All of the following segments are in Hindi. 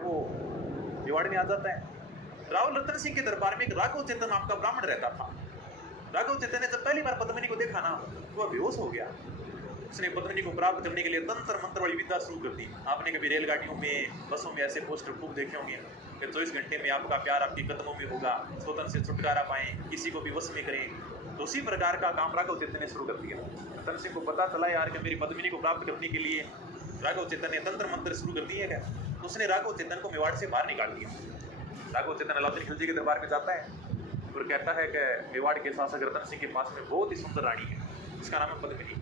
वो मेवाड़ में आ जाता है। राव रतन सिंह के दरबार में एक राघव चेतन नाम का ब्राह्मण रहता था। राघव चेतन ने जब पहली बार पद्मिनी को देखा ना तो वह बेहोश हो गया। उसने पद्मिनी को प्राप्त करने के लिए तंत्र मंत्र वाली विद्या शुरू कर दी। आपने कभी रेलगाड़ियों में, बसों में ऐसे पोस्टर खूब देखे होंगे कि 24 घंटे में आपका प्यार आपके कदमों में होगा, स्वतंत्र से छुटकारा पाएं, किसी को भी वश में करें। तो उसी प्रकार का काम राघव चेतन ने शुरू कर दिया। रतन सिंह को पता चला यार कि मेरी पद्मिनी को प्राप्त करने के लिए राघव चेतन ने तंत्र मंत्र शुरू कर दिए है। तो उसने राघव चेतन को मेवाड़ से बाहर निकाल दिया। राघव चेतन अलाउद्दीन खिलजी के दरबार में जाता है और कहता है कि मेवाड़ के शासक रतन सिंह के पास में बहुत ही सुंदर रानी है, इसका नाम है पद्मिनी।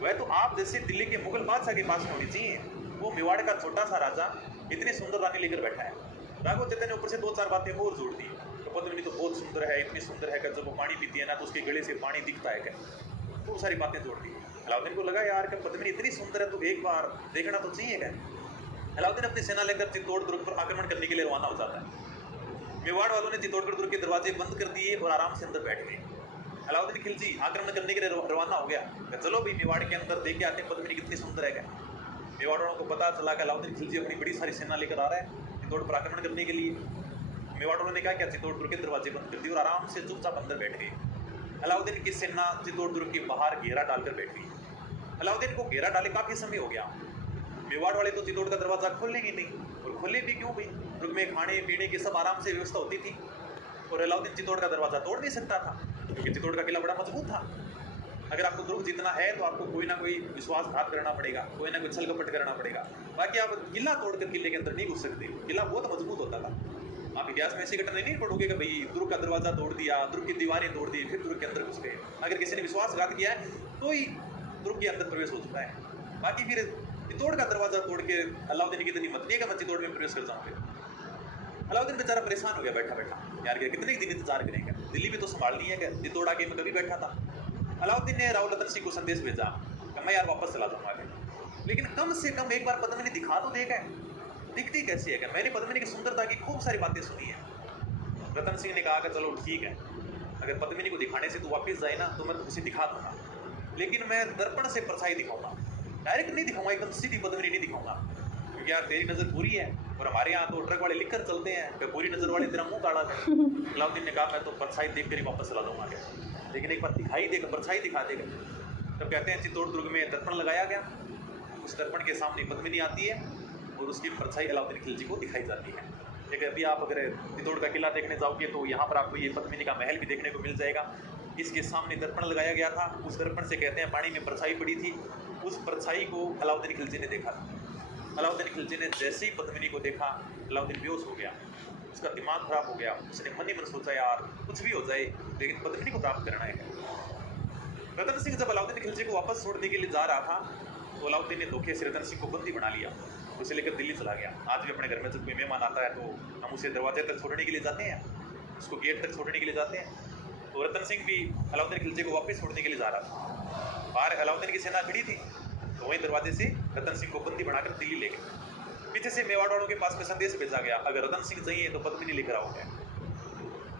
वह तो आप जैसे दिल्ली के मुगल बादशाह के पास में होनी चाहिए, वो मेवाड़ का छोटा सा राजा इतनी सुंदर रानी लेकर बैठा है। राघव चेतन ने ऊपर से 2-4 बातें और जोड़ दी। तो पद्मिनी तो बहुत सुंदर है, इतनी सुंदर है कि जब वो पानी पीती है ना तो उसके गले से पानी दिखता है। क्या बहुत सारी बातें जोड़ दी। अलाउद्दीन को लगा यार कि पद्मिनी इतनी सुंदर है तो एक बार देखना तो चाहिए। क्या अलाउद्दीन अपनी सेना लेकर चित्तौड़ दुर्ग पर आक्रमण करने के लिए रवाना हो जाता है। मेवाड़ वालों ने चित्तौड़गढ़ दुर्ग के दरवाजे बंद कर दिए और आराम से अंदर बैठ गए। अलाउद्दीन खिलजी आक्रमण करने के लिए रवाना हो गया। चलो भी मेवाड़ के अंदर देख के आते हैं पद्मिनी कितनी सुंदर है। क्या मेवाड़ वालों को पता चला कि अलाउद्दीन खिलजी अपनी बड़ी सारी सेना लेकर आ रहा है चित्तौड़ पर आक्रमण करने के लिए। मेवाड़ वालों ने कहा क्या चित्तौड़ दुर्ग के दरवाजे बंद कर दिए और आराम से चुपचाप अंदर बैठ गए। अलाउद्दीन की सेना चित्तौड़ दुर्ग के बाहर घेरा डालकर बैठ गई। अलाउद्दीन को घेरा डाले काफी समय हो गया। मेवाड़ वाले तो चित्तौड़ का दरवाजा खोलेंगे नहीं, और खोले भी क्यों भाई, दुर्ग में खाने पीने की सब आराम से व्यवस्था होती थी और अलाउद्दीन चित्तौड़ का दरवाजा तोड़ नहीं सकता था क्योंकि चित्तौड़ का किला बड़ा मजबूत था। अगर आपको दुर्ग जीतना है तो आपको कोई ना कोई विश्वासघात करना पड़ेगा, कोई ना कोई छल कपट करना पड़ेगा। बाकी आप किला तोड़कर किले के अंदर नहीं घुस सकते। किला बहुत मजबूत होता था। आप इतिहास में ऐसी घटना नहीं पढ़ोगे कि भाई दुर्ग का दरवाजा तोड़ दिया, दुर्ग की दीवारें तोड़ दी, फिर दुर्ग के अंदर घुस गए। अगर किसी ने विश्वासघात किया है तो ही दुर्ग के अंदर प्रवेश हो चुका है। बाकी फिर चित्तौड़ का दरवाजा तोड़ के अलाउद्दीन की इतनी हिम्मत नहीं है कि मैं चित्तौड़ में प्रवेश कर जाऊँगा। अलाउद्दीन बेचारा परेशान हो गया बैठा बैठा, यार कितने दिन इंतजार करेंगे, दिल्ली भी तो संभालनी है। क्या चित्तौड़ आके मैं कभी बैठा था। अलाउद्दीन ने राव रतन सिंह को संदेश भेजा कि मैं यार वापस चला जाऊँगा, लेकिन कम से कम एक बार पद्मिनी दिखा तो देगा। दिखती कैसी है। क्या मैंने पद्मिनी की सुंदरता की खूब सारी बातें सुनी है। रतन सिंह ने कहा कि चलो ठीक है, अगर पद्मिनी को दिखाने से तू वापस जाए ना तो मैं तुझे दिखा दूंगा, लेकिन मैं दर्पण से परछाई दिखाऊंगा, डायरेक्ट नहीं दिखाऊंगा, एकदम सीधी पद्मिनी नहीं दिखाऊंगा, क्योंकि यार तेरी नज़र बुरी है और हमारे यहाँ तो ट्रक वाले लिख कर चलते हैं कि बुरी नज़र वाले तेरा मुंह काढ़ा है। अलाउद्दीन ने कहा मैं तो परछाई देख कर ही वापस चला दूंगा, लेकिन एक बार दिखाई देगा, परछाई दिखा देगा। तब कहते हैं चित्तौड़ दुर्ग में दर्पण लगाया गया, उस दर्पण के सामने पद्मिनी आती है और उसकी परछाई अलाउद्दीन खिलजी को दिखाई जाती है। लेकिन अभी आप अगर चित्तौड़ का किला देखने जाओगे तो यहाँ पर आपको ये पद्मिनी का महल भी देखने को मिल जाएगा। इसके सामने दर्पण लगाया गया था, उस दर्पण से कहते हैं पानी में परछाई पड़ी थी, उस परछाई को अलाउद्दीन खिलजी ने देखा। अलाउद्दीन खिलजी ने जैसे ही पद्मिनी को देखा अलाउद्दीन बेहोश हो गया, उसका दिमाग खराब हो गया। उसने मन ही मन सोचा यार कुछ भी हो जाए लेकिन पद्मिनी को प्राप्त करना है। रतन सिंह जब अलाउद्दीन खिलजी को वापस छोड़ने के लिए जा रहा था तो अलाउद्दीन ने धोखे से रतन सिंह को बंदी बना लिया, उसे लेकर दिल्ली चला गया। आज भी अपने घर में जब कोई मेहमान आता है तो हम उसे दरवाजे तक छोड़ने के लिए जाते हैं, उसको गेट तक छोड़ने के लिए जाते हैं। तो रतन सिंह भी अलाउद्दीन खिलजी को वापस छोड़ने के लिए जा रहा था। बाहर अलाउद्दीन की सेना खड़ी थी तो वहीं दरवाजे से रतन सिंह को बंदी बनाकर दिल्ली ले गए। पीछे से मेवाड़ वालों के पास में संदेश भेजा गया, अगर रतन सिंह चाहिए तो पद्मिनी लेकर आओगे।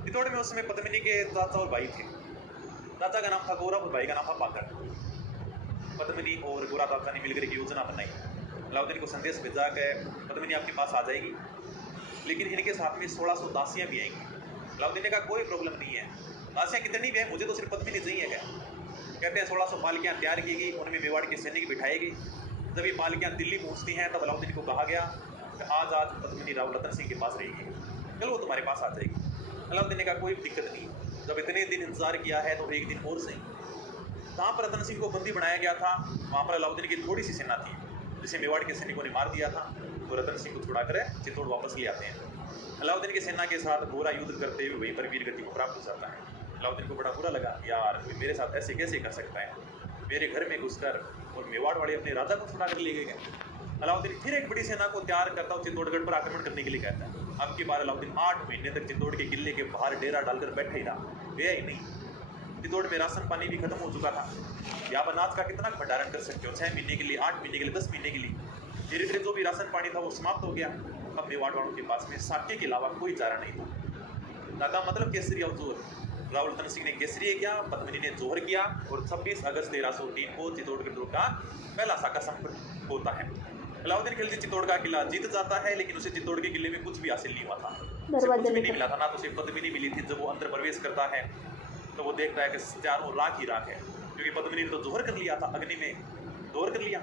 चित्तौड़ में उस समय पद्मिनी के चाचा और भाई थे। चाचा का नाम था गौरा और भाई का नाम था पाकर। पद्मिनी और गोरा चाचा ने मिलकर एक योजना बनाई। अलाउद्दीन को संदेश भेजा कि पद्मिनी आपके पास आ जाएगी, लेकिन इनके साथ में 1600 दासियाँ भी आएंगी। अलाउद्दीन ने कहा कोई प्रॉब्लम नहीं है, दासियाँ कितनी भी है मुझे तो सिर्फ पद्मिनी चाहिए। क्या कहते हैं 1600 पालकियाँ तैयार की गई, उनमें मेवाड़ के सैनिक बिठाएगी। जब ये पालकियाँ दिल्ली पहुँचती हैं तब अलाउद्दीन को कहा गया कि आज पद्मिनी राव रतन सिंह के पास रहेगी, कल वो तुम्हारे पास आ जाएगी। अलाउद्दीन ने कहा कोई दिक्कत नहीं, जब इतने दिन इंतजार किया है तो एक दिन और सही। जहाँ पर रतन सिंह को बंदी बनाया गया था वहाँ पर अलाउद्दीन की थोड़ी सी सेना थी जिसे मेवाड़ के सैनिकों ने मार दिया था, तो रतन सिंह को छुड़ाकर चित्तौड़ वापस ले आते हैं। अलाउद्दीन की सेना के साथ गोरा युद्ध करते हुए वहीं पर वीर गति को प्राप्त हो जाता है। अलाउद्दीन को बड़ा बुरा लगा, यार मेरे साथ ऐसे कैसे कर सकता है, मेरे घर में घुसकर और मेवाड़ वाले अपने राजा को छुड़ा कर ले गए। अलाउद्दीन फिर एक बड़ी सेना को तैयार करता हूँ चित्तौड़गढ़ पर आक्रमण करने के लिए कहता है। अब की बार अलाउद्दीन 8 महीने तक चित्तौड़ के किले के बाहर डेरा डालकर बैठा ही रहा, गया ही नहीं। चित्तौड़ में राशन पानी भी खत्म हो चुका था, या आप अनाज का कितना भंडारण कर सकते हो, 6 महीने के लिए, 8 महीने के लिए, 10 महीने के लिए। धीरे धीरे जो भी राशन पानी था वो समाप्त हो गया। अब मेवाड़ वालों के पास में साके के अलावा कोई चारा नहीं था। दादा मतलब केसरी और जोर। राव रतन सिंह ने केसरी किया, पद्मिनी ने जोहर किया और 26 अगस्त 1303 को चित्तौड़गढ़ का पहला साका संपर्क होता है। अलाउद्दीन खिलजी चित्तौड़ का किला जीत जाता है, लेकिन उसे चित्तौड़ के किले में कुछ भी हासिल नहीं हुआ था, उसे दरवाजे कुछ भी में नहीं मिला था, ना तो उसे पदवी नहीं मिली थी। जब वो अंदर प्रवेश करता है तो वो देखता है कि चारों राख ही राख है, क्योंकि पद्मिनी ने तो जोहर कर लिया था, अग्नि में जोहर कर लिया,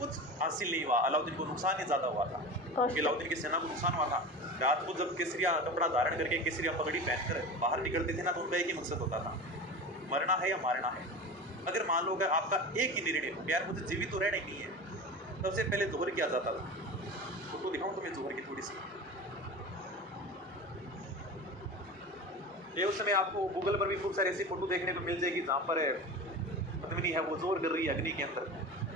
कुछ हासिल नहीं हुआ। अलाउद्दीन को नुकसान ही ज़्यादा हुआ था, क्योंकि अलाउद्दीन की सेना को नुकसान हुआ था। रात को जब केसरिया कपड़ा धारण करके केसरिया पगड़ी पहनकर बाहर निकलते थे ना, तो उनका एक ही मकसद होता था, मरना है या मारना है। अगर मान लो अगर आपका एक ही निर्णय हो, यार मुझे जीवित तो रहना ही नहीं है, सबसे पहले जोहर किया जाता था। फोटो दिखाऊं तुम्हें जोहर की थोड़ी सी, ये उस समय आपको गूगल पर भी खूब सारी ऐसी फोटो देखने को मिल जाएगी जहाँ पर पद्मिनी है वो जोर कर रही है अग्नि के अंदर,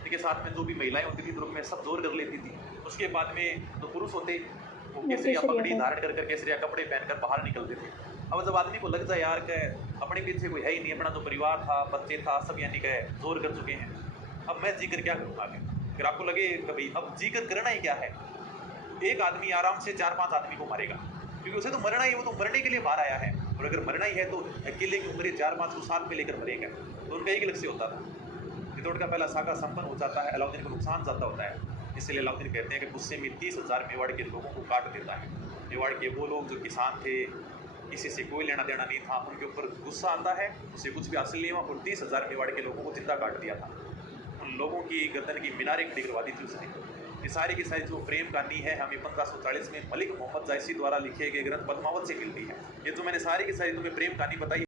ठीक है। साथ में जो भी महिलाएं होती थी ग्रुप में सब जोर कर लेती थी। उसके बाद में जो पुरुष होते वो केसरिया पगड़ी धारण कर केसरिया कपड़े पहनकर बाहर निकलते थे। अब जब आदमी को लग जाए यार के अपने पीछे कोई है ही नहीं, अपना जो परिवार था, बच्चे था, सब यानी कहे जोर कर चुके हैं, अब मैं जीकर क्या करूँगा आगे। अगर आपको लगे कभी अब जीकर करना ही क्या है, एक आदमी आराम से 4-5 आदमी को मारेगा, क्योंकि उसे तो मरना ही, वो तो मरने के लिए बाहर आया है। और अगर मरना ही है तो अकेले की उम्र 4-5 को साथ में लेकर मरेगा। तो उनका एक लक्ष्य होता था। चित्तौड़ का पहला साका संपन्न हो जाता है, अलाउद्दीन को नुकसान ज़्यादा होता है, इसलिए अलाउद्दीन कहते हैं कि गुस्से में 30,000 मेवाड़ के लोगों को काट देता है। मेवाड़ के वो लोग जो किसान थे, किसी से कोई लेना देना नहीं था, उनके ऊपर गुस्सा आता है, उसे कुछ भी हासिल नहीं हुआ और 30,000 मेवाड़ के लोगों को जिंदा काट दिया था। उन लोगों की गर्दन की मीनारें खड़ी करवा दी थी उसने। ये सारी की सारी जो प्रेम कहानी है हमें 1540 में मलिक मोहम्मद जायसी द्वारा लिखे गए ग्रंथ पद्मावत से मिलती है। ये जो मैंने सारी की सारी तुम्हें प्रेम कहानी बताई